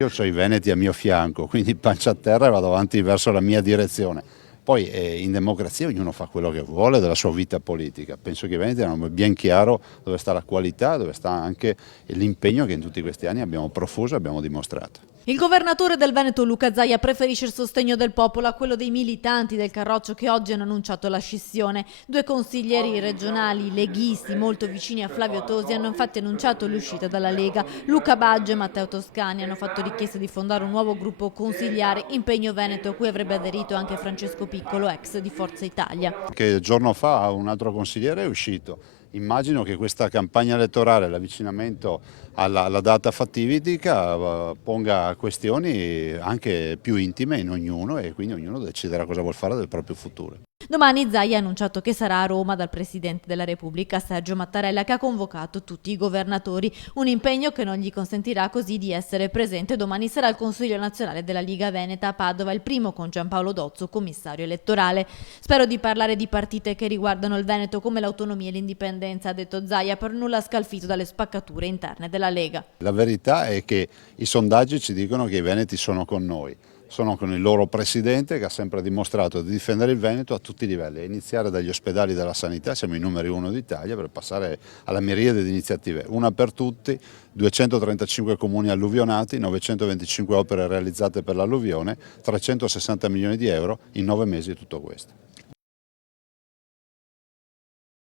Io ho i veneti a mio fianco, quindi pancia a terra e vado avanti verso la mia direzione. Poi in democrazia ognuno fa quello che vuole della sua vita politica. Penso che i veneti hanno ben chiaro dove sta la qualità, dove sta anche l'impegno che in tutti questi anni abbiamo profuso e abbiamo dimostrato. Il governatore del Veneto Luca Zaia preferisce il sostegno del popolo a quello dei militanti del Carroccio che oggi hanno annunciato la scissione. Due consiglieri regionali leghisti molto vicini a Flavio Tosi hanno infatti annunciato l'uscita dalla Lega. Luca Baggio e Matteo Toscani hanno fatto richiesta di fondare un nuovo gruppo consigliare, Impegno Veneto, a cui avrebbe aderito anche Francesco Piccolo, ex di Forza Italia. Che giorno fa un altro consigliere è uscito. Immagino che questa campagna elettorale, l'avvicinamento alla data fatidica, ponga questioni anche più intime in ognuno e quindi ognuno deciderà cosa vuol fare del proprio futuro. Domani Zaia ha annunciato che sarà a Roma dal Presidente della Repubblica Sergio Mattarella, che ha convocato tutti i governatori, un impegno che non gli consentirà così di essere presente domani sera al Consiglio nazionale della Liga Veneta a Padova, il primo con Giampaolo Dozzo, commissario elettorale. Spero di parlare di partite che riguardano il Veneto come l'autonomia e l'indipendenza, ha detto Zaia, per nulla scalfito dalle spaccature interne della Lega. La verità è che i sondaggi ci dicono che i veneti sono con noi. Sono con il loro presidente che ha sempre dimostrato di difendere il Veneto a tutti i livelli, a iniziare dagli ospedali della sanità, siamo i numeri uno d'Italia, per passare alla miriade di iniziative, una per tutti, 235 comuni alluvionati, 925 opere realizzate per l'alluvione, 360 milioni di euro in 9 mesi tutto questo.